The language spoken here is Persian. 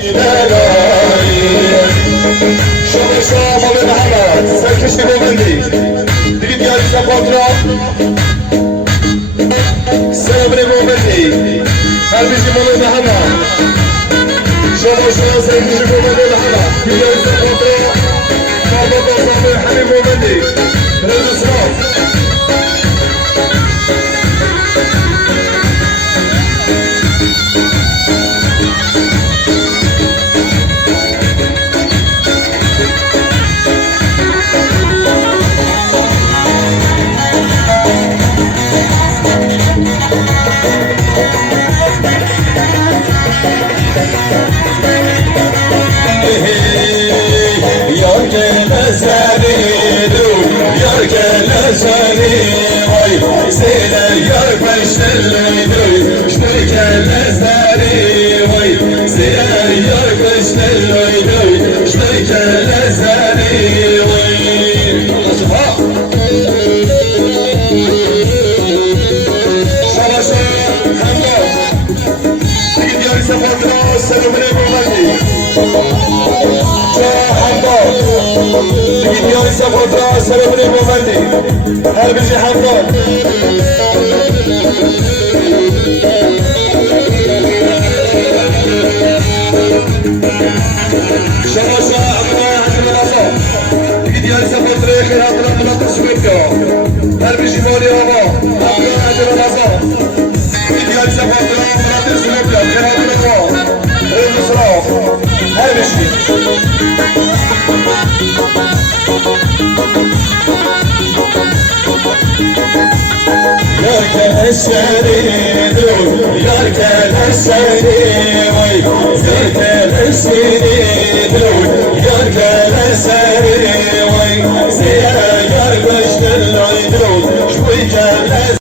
شما شما به محمد سرکشی ببندی دیگه دیاری سپات را سربری ببندی هر بیشی بابا محمد شما سرکشی ببندی محمد دیاری سپات را بابا بازامه همین ببندی رضا سراف دیاری سپات را سرمونی ببندی هر بیشی همدار شما دیاری سپات را خیلی همدار مناطق سوید که هر بیشی مالی آقا همدار حجر نظر دیاری سپات را مناطق سوید که خیلی همدار رضا سراف هر بیشی يركل السري وي زيت السري يركل السري وي زيت يركل السري